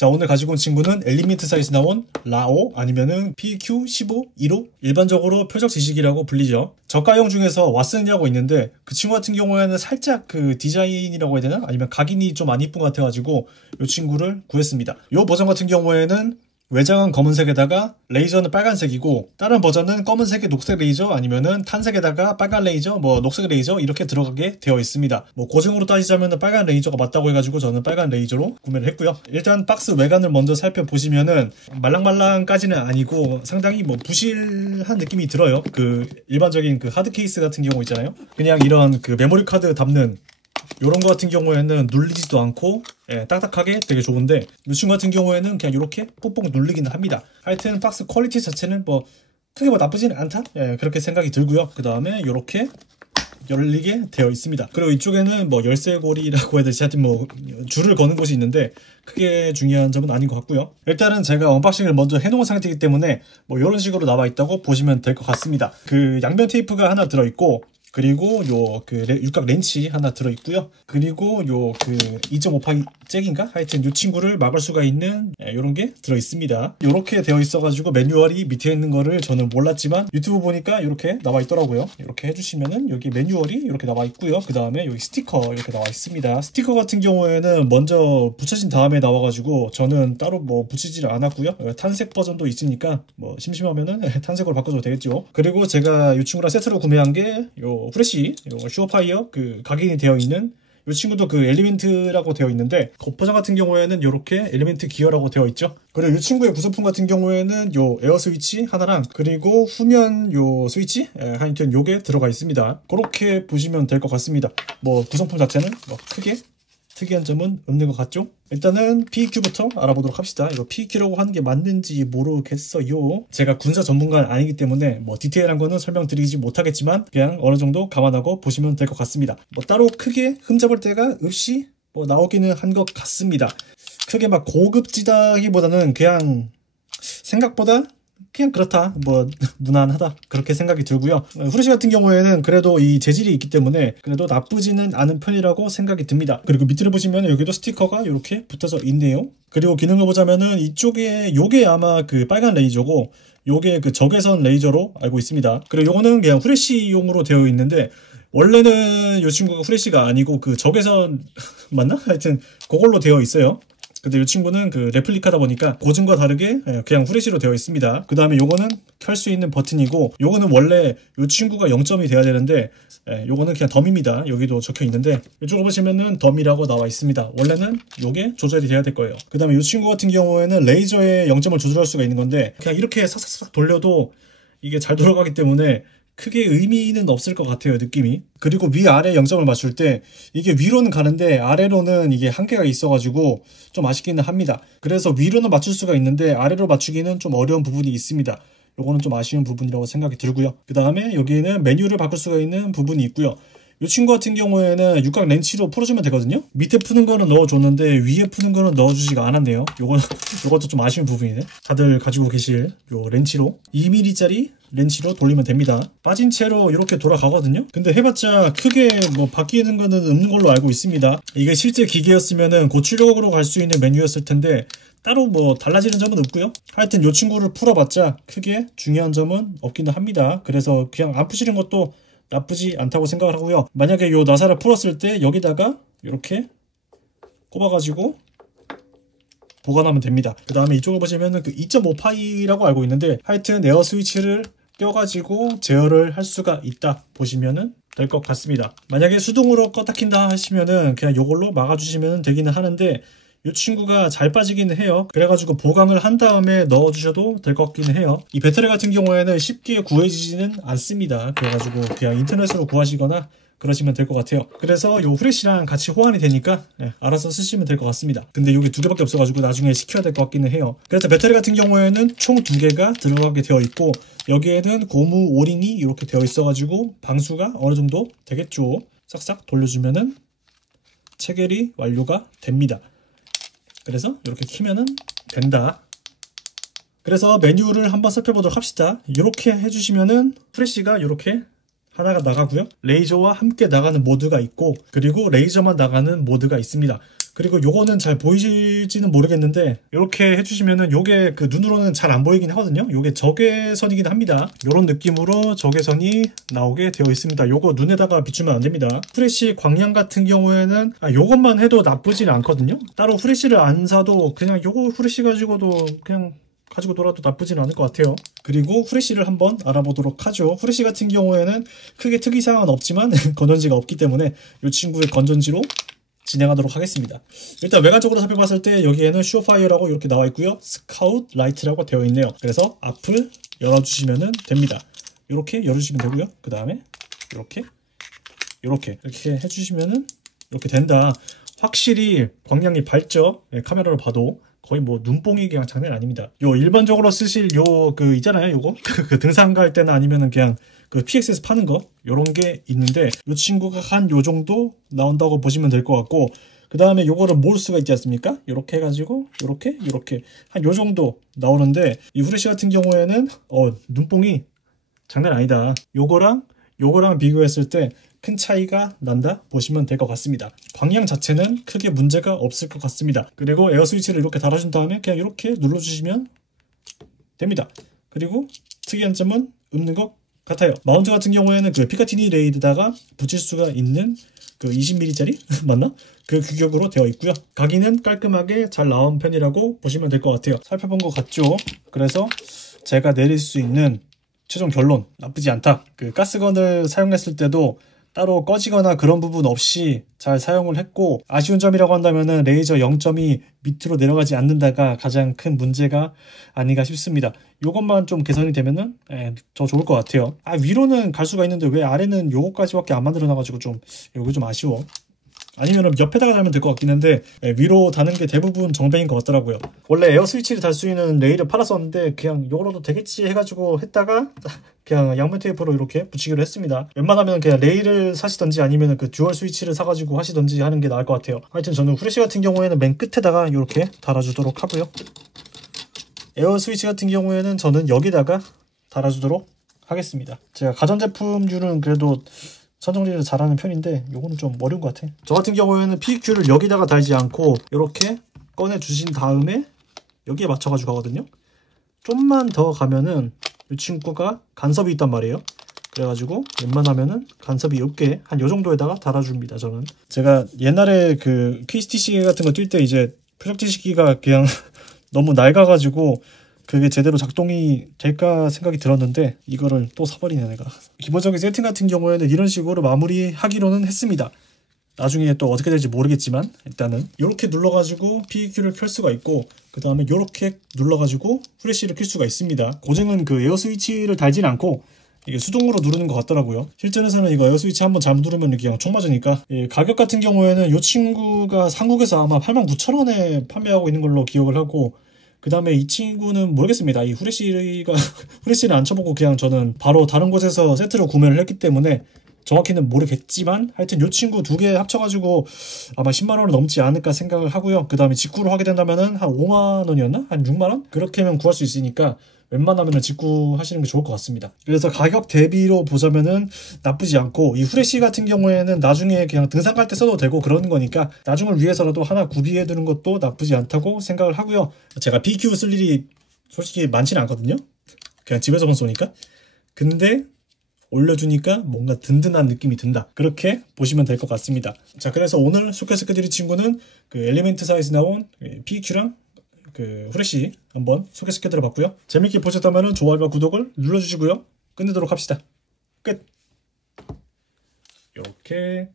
자, 오늘 가지고 온 친구는 엘리멘트사에서 나온 라오 아니면은 PQ1515 일반적으로 표적 지식이라고 불리죠. 저가형 중에서 왓슨이라고 있는데 그 친구 같은 경우에는 살짝 그 디자인이라고 해야 되나? 아니면 각인이 좀 안 이쁜 것 같아가지고 이 친구를 구했습니다. 이 버전 같은 경우에는 외장은 검은색에다가 레이저는 빨간색이고 다른 버전은 검은색에 녹색 레이저 아니면은 탄색에다가 빨간 레이저 뭐 녹색 레이저 이렇게 들어가게 되어 있습니다. 뭐 고증으로 따지자면 빨간 레이저가 맞다고 해가지고 저는 빨간 레이저로 구매를 했고요. 일단 박스 외관을 먼저 살펴보시면은 말랑말랑까지는 아니고 상당히 뭐 부실한 느낌이 들어요. 그 일반적인 그 하드 케이스 같은 경우 있잖아요. 그냥 이런 그 메모리 카드 담는 요런 거 같은 경우에는 눌리지도 않고 딱딱하게 되게 좋은데 이 친구 같은 경우에는 그냥 이렇게 뽁뽁 눌리기는 합니다. 하여튼 박스 퀄리티 자체는 뭐 크게 뭐 나쁘지는 않다? 그렇게 생각이 들고요. 그 다음에 이렇게 열리게 되어 있습니다. 그리고 이쪽에는 뭐 열쇠고리라고 해야 되지, 하여튼 뭐 줄을 거는 곳이 있는데 크게 중요한 점은 아닌 것 같고요. 일단은 제가 언박싱을 먼저 해놓은 상태이기 때문에 뭐 이런 식으로 나와 있다고 보시면 될 것 같습니다. 그 양면 테이프가 하나 들어있고 그리고 요 그 육각 렌치 하나 들어있고요. 그리고 요 그 2.5파이 잭인가? 하여튼 요 친구를 막을 수가 있는 요런 게 들어있습니다. 요렇게 되어 있어가지고 매뉴얼이 밑에 있는 거를 저는 몰랐지만 유튜브 보니까 요렇게 나와 있더라고요. 이렇게 해주시면은 여기 매뉴얼이 이렇게 나와 있고요. 그 다음에 여기 스티커 이렇게 나와 있습니다. 스티커 같은 경우에는 먼저 붙여진 다음에 나와가지고 저는 따로 뭐 붙이지를 않았고요. 탄색 버전도 있으니까 뭐 심심하면은 탄색으로 바꿔줘도 되겠죠. 그리고 제가 이 친구랑 세트로 구매한 게 요 후레쉬 요 슈어파이어 그 각인이 되어 있는 이 친구도 그 엘리멘트라고 되어 있는데 버전 같은 경우에는 이렇게 엘리멘트 기어라고 되어 있죠. 그리고 이 친구의 구성품 같은 경우에는 요 에어 스위치 하나랑 그리고 후면 요 스위치 하여튼 요게 들어가 있습니다. 그렇게 보시면 될 것 같습니다. 뭐 구성품 자체는 뭐 크게 특이한 점은 없는 것 같죠? 일단은 PEQ부터 알아보도록 합시다. 이거 PEQ라고 하는 게 맞는지 모르겠어요. 제가 군사 전문가는 아니기 때문에 뭐 디테일한 거는 설명드리지 못하겠지만 그냥 어느 정도 감안하고 보시면 될 것 같습니다. 뭐 따로 크게 흠잡을 데가 없이 뭐 나오기는 한 것 같습니다. 크게 막 고급지다기보다는 그냥 생각보다 그냥 그렇다, 뭐 무난하다 그렇게 생각이 들고요. 후레쉬 같은 경우에는 그래도 이 재질이 있기 때문에 그래도 나쁘지는 않은 편이라고 생각이 듭니다. 그리고 밑으로 보시면 여기도 스티커가 이렇게 붙어져 있네요. 그리고 기능을 보자면은 이쪽에 요게 아마 그 빨간 레이저고 요게 그 적외선 레이저로 알고 있습니다. 그리고 요거는 그냥 후레쉬용으로 되어 있는데 원래는 이 친구가 후레쉬가 아니고 그 적외선 맞나? 하여튼 그걸로 되어 있어요. 근데 이 친구는 그 레플리카다 보니까 고증과 다르게 그냥 후레쉬로 되어 있습니다. 그 다음에 요거는 켤 수 있는 버튼이고 요거는 원래 이 친구가 0점이 돼야 되는데 요거는 그냥 덤입니다. 여기도 적혀 있는데 이쪽으로 보시면은 덤이라고 나와 있습니다. 원래는 요게 조절이 돼야 될 거예요. 그 다음에 이 친구 같은 경우에는 레이저의 0점을 조절할 수가 있는 건데 그냥 이렇게 싹싹싹 돌려도 이게 잘 돌아가기 때문에 크게 의미는 없을 것 같아요, 느낌이. 그리고 위아래 0점을 맞출 때 이게 위로는 가는데 아래로는 이게 한계가 있어가지고 좀 아쉽기는 합니다. 그래서 위로는 맞출 수가 있는데 아래로 맞추기는 좀 어려운 부분이 있습니다. 요거는 좀 아쉬운 부분이라고 생각이 들고요. 그 다음에 여기에는 메뉴를 바꿀 수가 있는 부분이 있고요. 이 친구 같은 경우에는 육각 렌치로 풀어주면 되거든요. 밑에 푸는 거는 넣어줬는데 위에 푸는 거는 넣어주지가 않았네요. 요것도 좀 아쉬운 부분이네. 다들 가지고 계실 요 렌치로 2mm짜리 렌치로 돌리면 됩니다. 빠진 채로 이렇게 돌아가거든요. 근데 해봤자 크게 뭐 바뀌는 거는 없는 걸로 알고 있습니다. 이게 실제 기계였으면은 고출력으로 갈 수 있는 메뉴였을 텐데 따로 뭐 달라지는 점은 없고요. 하여튼 이 친구를 풀어봤자 크게 중요한 점은 없기는 합니다. 그래서 그냥 안 푸시는 것도 나쁘지 않다고 생각을 하고요. 만약에 요 나사를 풀었을 때 여기다가 이렇게 꼽아가지고 보관하면 됩니다. 그 다음에 이쪽을 보시면은 그 2.5파이라고 알고 있는데 하여튼 에어 스위치를 껴가지고 제어를 할 수가 있다 보시면은 될 것 같습니다. 만약에 수동으로 껐다 킨다 하시면은 그냥 요걸로 막아주시면 되기는 하는데 이 친구가 잘 빠지기는 해요. 그래가지고 보강을 한 다음에 넣어주셔도 될 것 같기는 해요. 이 배터리 같은 경우에는 쉽게 구해지지는 않습니다. 그래가지고 그냥 인터넷으로 구하시거나 그러시면 될 것 같아요. 그래서 요 후레쉬랑 같이 호환이 되니까 알아서 쓰시면 될 것 같습니다. 근데 여기 두 개밖에 없어가지고 나중에 시켜야 될 것 같기는 해요. 그래서 배터리 같은 경우에는 총 두 개가 들어가게 되어 있고 여기에는 고무 오링이 이렇게 되어 있어가지고 방수가 어느 정도 되겠죠. 싹싹 돌려주면은 체결이 완료가 됩니다. 그래서 이렇게 키면은 된다. 그래서 메뉴를 한번 살펴보도록 합시다. 이렇게 해주시면은 프레쉬가 이렇게 하나가 나가고요. 레이저와 함께 나가는 모드가 있고 그리고 레이저만 나가는 모드가 있습니다. 그리고 요거는 잘 보이실지는 모르겠는데 이렇게 해주시면은 요게 그 눈으로는 잘 안 보이긴 하거든요. 요게 적외선이긴 합니다. 요런 느낌으로 적외선이 나오게 되어 있습니다. 요거 눈에다가 비추면 안 됩니다. 후레쉬 광량 같은 경우에는 요것만 해도 나쁘진 않거든요. 따로 후레쉬를 안 사도 그냥 요거 후레쉬 가지고도 그냥 가지고 놀아도 나쁘진 않을 것 같아요. 그리고 후레쉬를 한번 알아보도록 하죠. 후레쉬 같은 경우에는 크게 특이사항은 없지만 건전지가 없기 때문에 이 친구의 건전지로 진행하도록 하겠습니다. 일단 외관적으로 살펴봤을 때 여기에는 슈어파이어라고 이렇게 나와 있고요. 스카웃 라이트라고 되어 있네요. 그래서 앞을 열어주시면 됩니다. 이렇게 열어주시면 되고요. 그 다음에 이렇게 해주시면은 이렇게 된다. 확실히 광량이 밝죠. 카메라로 봐도 거의 뭐 눈뽕이 그냥 장난 아닙니다. 요 일반적으로 쓰실 요 그 있잖아요. 요거 그 등산 갈 때나 아니면은 그냥 그 PX에서 파는 거 요런 게 있는데 요 친구가 한 요 정도 나온다고 보시면 될 것 같고, 그 다음에 요거를 모을 수가 있지 않습니까? 요렇게 해가지고 요렇게 한 요 정도 나오는데, 이 후레쉬 같은 경우에는 눈뽕이 장난 아니다. 요거랑 비교했을 때 큰 차이가 난다 보시면 될 것 같습니다. 광량 자체는 크게 문제가 없을 것 같습니다. 그리고 에어 스위치를 이렇게 달아준 다음에 그냥 이렇게 눌러주시면 됩니다. 그리고 특이한 점은 없는 것 같아요. 마운트 같은 경우에는 그 피카티니 레이드다가 붙일 수가 있는 그 20mm짜리 맞나? 그 규격으로 되어 있고요. 각인은 깔끔하게 잘 나온 편이라고 보시면 될 것 같아요. 살펴본 것 같죠? 그래서 제가 내릴 수 있는 최종 결론, 나쁘지 않다. 그 가스건을 사용했을 때도 따로 꺼지거나 그런 부분 없이 잘 사용을 했고, 아쉬운 점이라고 한다면은 레이저 0점이 밑으로 내려가지 않는다가 가장 큰 문제가 아닌가 싶습니다. 요것만 좀 개선이 되면은 더 좋을 것 같아요. 위로는 갈 수가 있는데 왜 아래는 요거까지밖에 안 만들어 놔가지고 좀 요거 좀 아쉬워. 아니면은 옆에다가 달면 될 것 같긴 한데 위로 다는 게 대부분 정배인 것 같더라고요. 원래 에어 스위치를 달 수 있는 레일을 팔았었는데 그냥 요거로도 되겠지 해가지고 했다가 그냥 양면 테이프로 이렇게 붙이기로 했습니다. 웬만하면 그냥 레일을 사시던지 아니면 그 듀얼 스위치를 사가지고 하시던지 하는 게 나을 것 같아요. 하여튼 저는 후레쉬 같은 경우에는 맨 끝에다가 이렇게 달아주도록 하고요. 에어 스위치 같은 경우에는 저는 여기다가 달아주도록 하겠습니다. 제가 가전제품류는 그래도 선정리를 잘하는 편인데 요거는 좀 어려운 것 같아. 저 같은 경우에는 PQ를 여기다가 달지 않고 이렇게 꺼내 주신 다음에 여기에 맞춰가지고 하거든요. 좀만 더 가면은 이 친구가 간섭이 있단 말이에요. 그래가지고 웬만하면은 간섭이 없게 한 요 정도에다가 달아줍니다. 저는 제가 옛날에 그 퀴스티 시계 같은 거 뛸 때 이제 표적지 시기가 그냥 너무 낡아가지고 그게 제대로 작동이 될까 생각이 들었는데 이거를 또 사버리네 내가. 기본적인 세팅 같은 경우에는 이런 식으로 마무리하기로는 했습니다. 나중에 또 어떻게 될지 모르겠지만 일단은 이렇게 눌러가지고 PEQ를 켤 수가 있고, 그 다음에 이렇게 눌러가지고 후레쉬를 켤 수가 있습니다. 고증은 그 에어 스위치를 달진 않고 이게 수동으로 누르는 것 같더라고요. 실전에서는 이거 에어 스위치 한번 잘못 누르면 그냥 총 맞으니까. 가격 같은 경우에는 이 친구가 한국에서 아마 89,000원에 판매하고 있는 걸로 기억을 하고, 그 다음에 이 친구는 모르겠습니다. 이 후레쉬를 안 쳐보고 그냥 저는 바로 다른 곳에서 세트로 구매를 했기 때문에 정확히는 모르겠지만 하여튼 이 친구 두 개 합쳐가지고 아마 10만원은 넘지 않을까 생각을 하고요. 그 다음에 직구로 하게 된다면은 한 5만원이었나? 한 6만원? 그렇게 하면 구할 수 있으니까 웬만하면 직구 하시는 게 좋을 것 같습니다. 그래서 가격 대비로 보자면은 나쁘지 않고, 이 후레쉬 같은 경우에는 나중에 그냥 등산 갈 때 써도 되고 그러는 거니까 나중을 위해서라도 하나 구비해 두는 것도 나쁘지 않다고 생각을 하고요. 제가 BQ 쓸 일이 솔직히 많지는 않거든요. 그냥 집에서만 쏘니까. 근데 올려주니까 뭔가 든든한 느낌이 든다. 그렇게 보시면 될 것 같습니다. 자, 그래서 오늘 소개시켜드릴 친구는 그 엘리멘트사에서 나온 PQ랑 그 후레쉬 한번 소개시켜드려 봤고요. 재밌게 보셨다면 좋아요와 구독을 눌러주시고요. 끝내도록 합시다. 끝. 요렇게